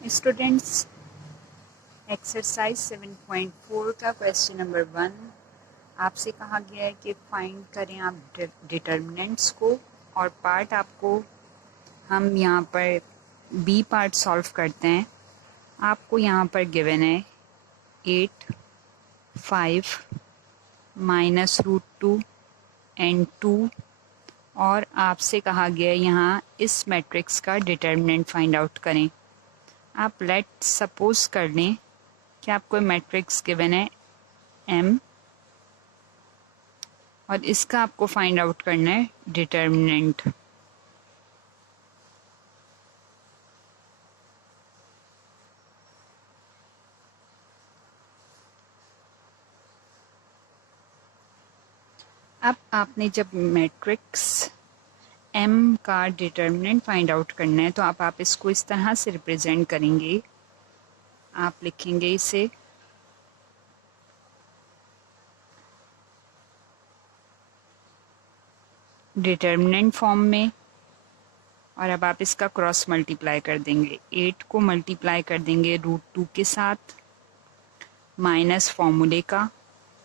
Students, exercise 7.4 का question number 1 आपसे कहा गया है कि फाइंड करें आप डिटर्मिनेंट्स को, और पार्ट आपको हम यहाँ पर बी पार्ट सॉल्व करते हैं। आपको यहाँ पर गिवन है 8, 5, -√2 एंड 2, और आपसे कहा गया है यहाँ इस मैट्रिक्स का डिटर्मिनेंट फाइंड आउट करें। आप लेट सपोज कर लें कि आपको मैट्रिक्स गिवन है m, और इसका आपको फाइंड आउट करना है डिटर्मिनेंट। अब आपने जब मैट्रिक्स m का डिटर्मिनेंट फाइंड आउट करना है तो आप इसको इस तरह से रिप्रेजेंट करेंगे। आप लिखेंगे इसे डिटर्मिनेंट फॉर्म में, और अब आप इसका क्रॉस मल्टीप्लाई कर देंगे। 8 को मल्टीप्लाई कर देंगे √2 के साथ माइनस फॉर्मूले का,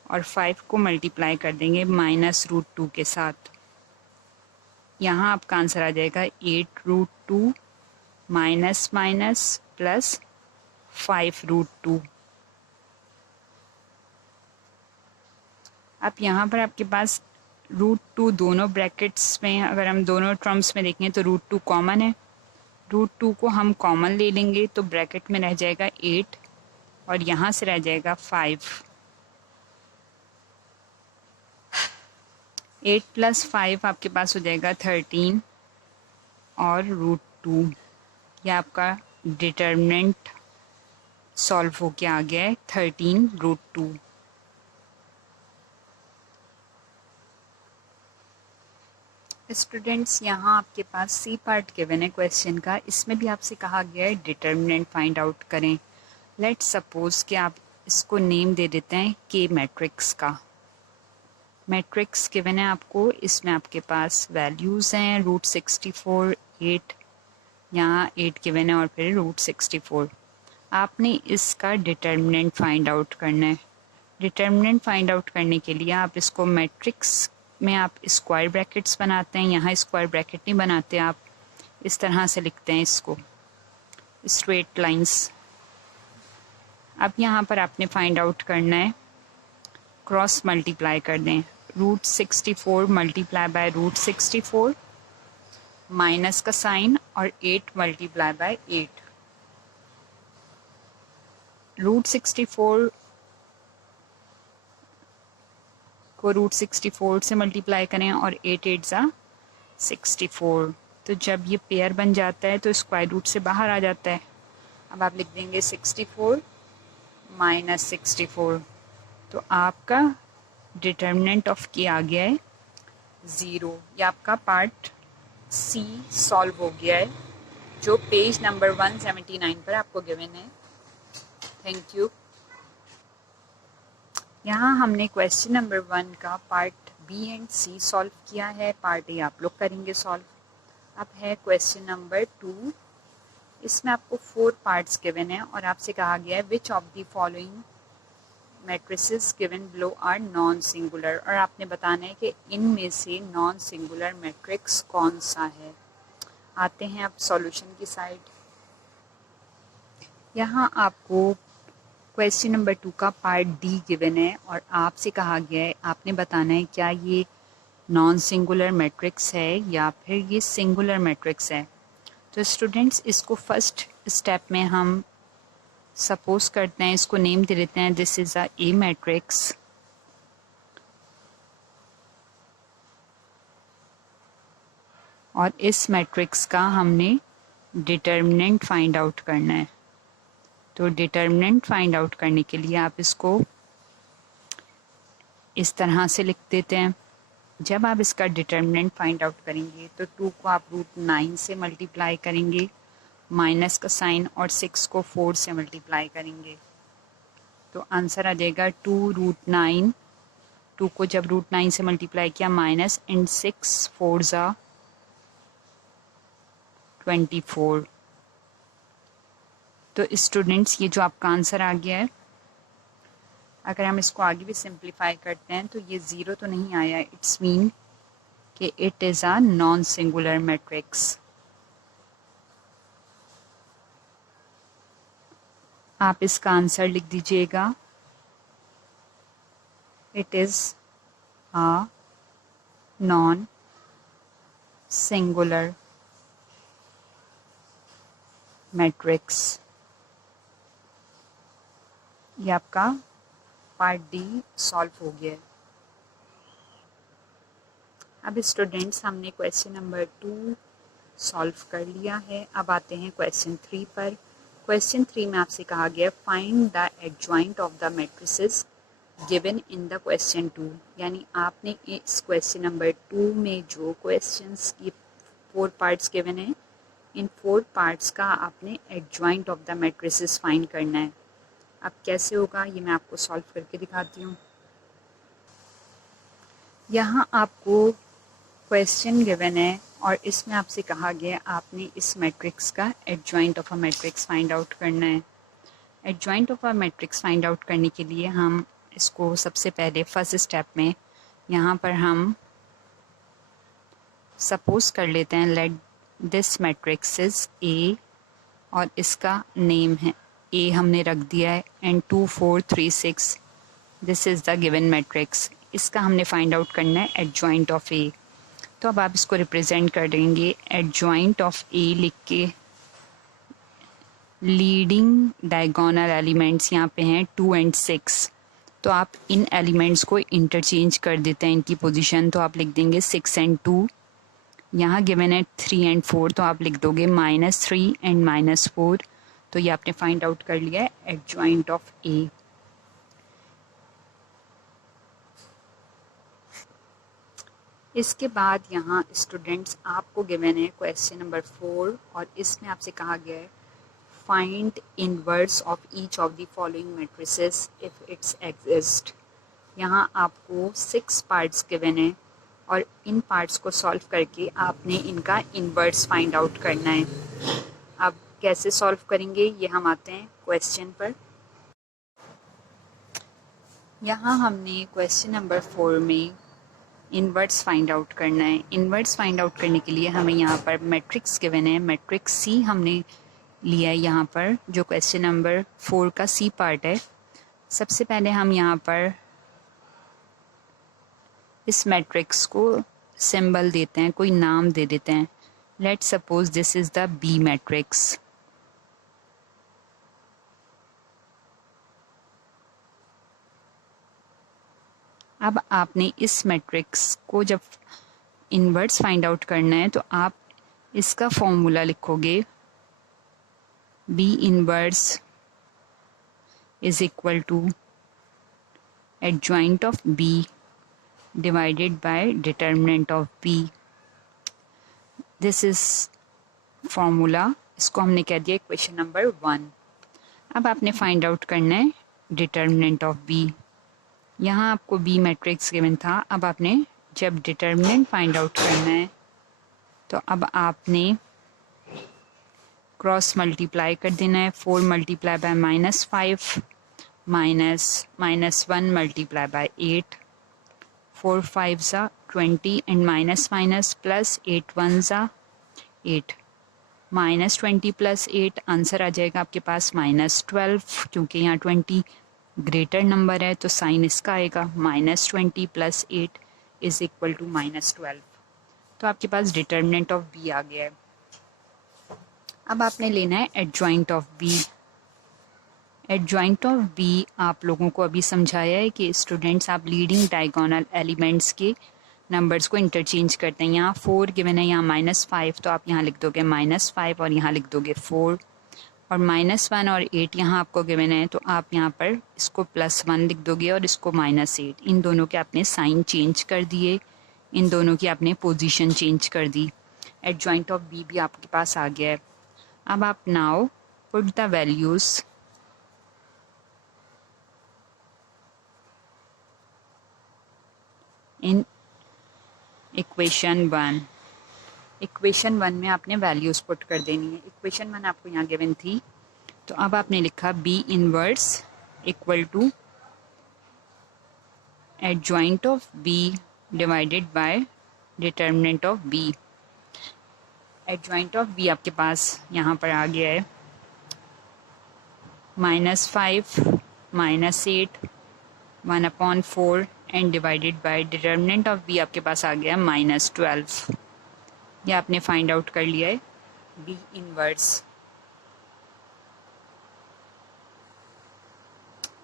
और 5 को मल्टीप्लाई कर देंगे -√2 के साथ। यहाँ आपका आंसर आ जाएगा 8√2 माइनस माइनस प्लस 5√2। अब यहाँ पर आपके पास √2 दोनों ब्रैकेट्स में, अगर हम दोनों टर्म्स में देखें तो √2 कॉमन है। √2 को हम कॉमन ले लेंगे तो ब्रैकेट में रह जाएगा 8, और यहाँ से रह जाएगा 5। 8 + 5 आपके पास हो जाएगा 13, और √2। यह आपका डिटर्मिनेंट सॉल्व हो के आ गया है 13√2। स्टूडेंट्स, यहाँ आपके पास सी पार्ट गिवन है क्वेश्चन का। इसमें भी आपसे कहा गया है डिटर्मिनेंट फाइंड आउट करें। लेट्स सपोज कि आप इसको नेम दे देते हैं के मैट्रिक्स का। मैट्रिक्स गिवन है आपको, इसमें आपके पास वैल्यूज़ हैं √64, 8, यहाँ 8 गिवन है और फिर √64। आपने इसका डिटर्मिनेंट फाइंड आउट करना है। डिटर्मिनेंट फाइंड आउट करने के लिए आप इसको मैट्रिक्स में आप स्क्वायर ब्रैकेट्स बनाते हैं, यहाँ स्क्वायर ब्रैकेट नहीं बनाते, आप इस तरह से लिखते हैं इसको, स्ट्रेट लाइंस। अब यहाँ पर आपने फाइंड आउट करना है, क्रॉस मल्टीप्लाई कर दें। √64 मल्टीप्लाई बाय √64, माइनस का साइन, और 8 मल्टीप्लाई बाय 8। √64 को √64 से मल्टीप्लाई करें, और 8 8 ज़ा 64। तो जब ये पेयर बन जाता है तो स्क्वायर रूट से बाहर आ जाता है। अब आप लिख देंगे 64 - 64। तो आपका डिटर्मिनेंट ऑफ के आ गया है 0। ये आपका पार्ट सी सॉल्व हो गया है, जो पेज नंबर 179 पर आपको गिवन है। Thank you. यहाँ हमने क्वेश्चन नंबर 1 का part B and C solve किया है, पार्ट ए आप लोग करेंगे सॉल्व। अब है क्वेश्चन नंबर 2। इसमें आपको 4 पार्ट्स गिवन है, और आपसे कहा गया है which of the following matrices given below are non singular, और आपने बताना है कि इनमें से नॉन सिंगुलर मैट्रिक्स कौन सा है। आते हैं अब सॉल्यूशन की साइड। यहाँ आपको क्वेश्चन नंबर 2 का पार्ट डी गिवन है, और आपसे कहा गया है आपने बताना है क्या ये नॉन सिंगुलर मैट्रिक्स है या फिर ये सिंगुलर मैट्रिक्स है। तो स्टूडेंट्स, इसको फर्स्ट स्टेप में हम सपोज करते हैं, इसको नेम दे देते हैं this is a A matrix, और इस मैट्रिक्स का हमने डिटर्मिनेंट फाइंड आउट करना है। तो डिटर्मिनेंट फाइंड आउट करने के लिए आप इसको इस तरह से लिख देते हैं। जब आप इसका डिटर्मिनेंट फाइंड आउट करेंगे तो 2 को आप √9 से मल्टीप्लाई करेंगे, माइनस का साइन, और 6 को 4 से मल्टीप्लाई करेंगे। तो आंसर आ जाएगा 2√9। 2 को जब √9 से मल्टीप्लाई किया, माइनस, एंड 6 4 ज़ा 24। तो स्टूडेंट्स ये जो आपका आंसर आ गया है, अगर हम इसको आगे भी सिंप्लीफाई करते हैं तो ये ज़ीरो तो नहीं आया, इट्स मीन कि it is a non singular matrix. आप इसका आंसर लिख दीजिएगा, it is a non singular matrix. ये आपका पार्ट डी सॉल्व हो गया है। अब स्टूडेंट्स हमने क्वेश्चन नंबर 2 सॉल्व कर लिया है। अब आते हैं क्वेश्चन 3 पर। क्वेश्चन 3 में आपसे कहा गया find the adjoint of the matrices given in the question 2। यानी आपने इस क्वेश्चन नंबर 2 में जो क्वेश्चंस की 4 पार्ट्स गिवन हैं, इन 4 पार्ट्स का आपने adjoint of the matrices find करना है। अब कैसे होगा ये मैं आपको सॉल्व करके दिखाती हूँ। यहाँ आपको क्वेश्चन गिवन है और इसमें आपसे कहा गया आपने इस मैट्रिक्स का adjoint of a matrix find out करना है। Adjoint of a matrix find out करने के लिए हम इसको सबसे पहले फर्स्ट स्टेप में यहाँ पर हम सपोज कर लेते हैं let this matrix is a और इसका नेम है ए, हमने रख दिया है, and 2 4 3 6 this is the given matrix. इसका हमने फाइंड आउट करना है एडजॉइंट ऑफ ए। तो अब आप इसको रिप्रेजेंट कर देंगे एडजॉइंट ऑफ ए लिख के। लीडिंग डायगोनल एलिमेंट्स यहाँ पे हैं 2 एंड 6, तो आप इन एलिमेंट्स को इंटरचेंज कर देते हैं इनकी पोजीशन। तो आप लिख देंगे 6 एंड 2। यहाँ गिवन है 3 एंड 4, तो आप लिख दोगे -3 एंड -4। तो ये आपने फाइंड आउट कर लिया है एडजॉइंट ऑफ ए। इसके बाद यहाँ स्टूडेंट्स आपको गिवन है क्वेश्चन नंबर 4 और इसमें आपसे कहा गया है find inverse of each of the following matrices if it's exist. यहाँ आपको 6 पार्ट्स गिवन है और इन पार्ट्स को सॉल्व करके आपने इनका इनवर्स फाइंड आउट करना है। अब कैसे सॉल्व करेंगे ये हम आते हैं क्वेश्चन पर। यहाँ हमने क्वेश्चन नंबर 4 में इनवर्स फाइंड आउट करना है। इनवर्स फाइंड आउट करने के लिए हमें यहाँ पर मैट्रिक्स गिवन है, मैट्रिक्स सी हमने लिया है यहाँ पर, जो क्वेश्चन नंबर 4 का सी पार्ट है। सबसे पहले हम यहाँ पर इस मैट्रिक्स को सिंबल देते हैं, कोई नाम दे देते हैं। Let's suppose this is the B matrix. अब आपने इस मैट्रिक्स को जब इनवर्स फाइंड आउट करना है तो आप इसका फॉर्मूला लिखोगे, B inverse is equal to adjoint of B divided by determinant of B. This is formula, इसको हमने कह दिया इक्वेशन नंबर 1। अब आपने फाइंड आउट करना है डिटर्मिनेंट ऑफ बी। यहाँ आपको बी मैट्रिक्स गिवन था, अब आपने जब डिटर्मिनेंट फाइंड आउट करना है तो अब आपने क्रॉस मल्टीप्लाई कर देना है। 4 मल्टीप्लाई बाय -5 -1 मल्टीप्लाई बाय 8, 4 5 ज़ा 20 एंड माइनस माइनस प्लस 8 1 ज़ा 8, -20 + 8 आंसर आ जाएगा आपके पास -12, क्योंकि यहाँ 20 ग्रेटर नंबर है तो साइन इसका आएगा -20 + 8 इज इक्वल टू -12। तो आपके पास डिटर्मिनेंट ऑफ बी आ गया है। अब आपने लेना है adjoint of B. Adjoint of B आप लोगों को अभी समझाया है कि स्टूडेंट्स आप लीडिंग डायगोनल एलिमेंट्स के नंबर्स को इंटरचेंज करते हैं। यहाँ 4 गिवन है, यहाँ -5, तो आप यहाँ लिख दोगे -5 और यहाँ लिख दोगे 4, और -1 और 8 यहाँ आपको गिवन है तो आप यहाँ पर इसको +1 लिख दोगे और इसको -8। इन दोनों के आपने साइन चेंज कर दिए, इन दोनों की आपने पोजीशन चेंज कर दी। एडजॉइंट ऑफ बी भी आपके पास आ गया है। अब आप now put the values in equation 1। Equation 1 में आपने वैल्यूज़ पुट कर देनी है। इक्वेशन 1 आपको यहाँ गिवन थी तो अब आपने लिखा B inverse equal to adjoint of B divided by determinant of B. Adjoint of B आपके पास यहाँ पर आ गया है -5 -8 1/4 and divided by determinant of B आपके पास आ गया -12। ये आपने फाइंड आउट कर लिया है B inverse.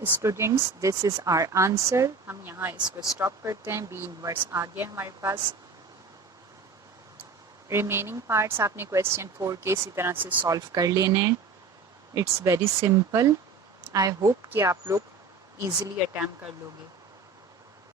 Students this is our answer. हम यहाँ इसको स्टॉप करते हैं, बी इनवर्स आ गया हमारे पास। रिमेनिंग पार्ट्स आपने क्वेश्चन 4 के इसी तरह से सॉल्व कर लेने हैं। It's very simple. I hope कि आप लोग ईज़िली अटैम्प्ट कर लोगे।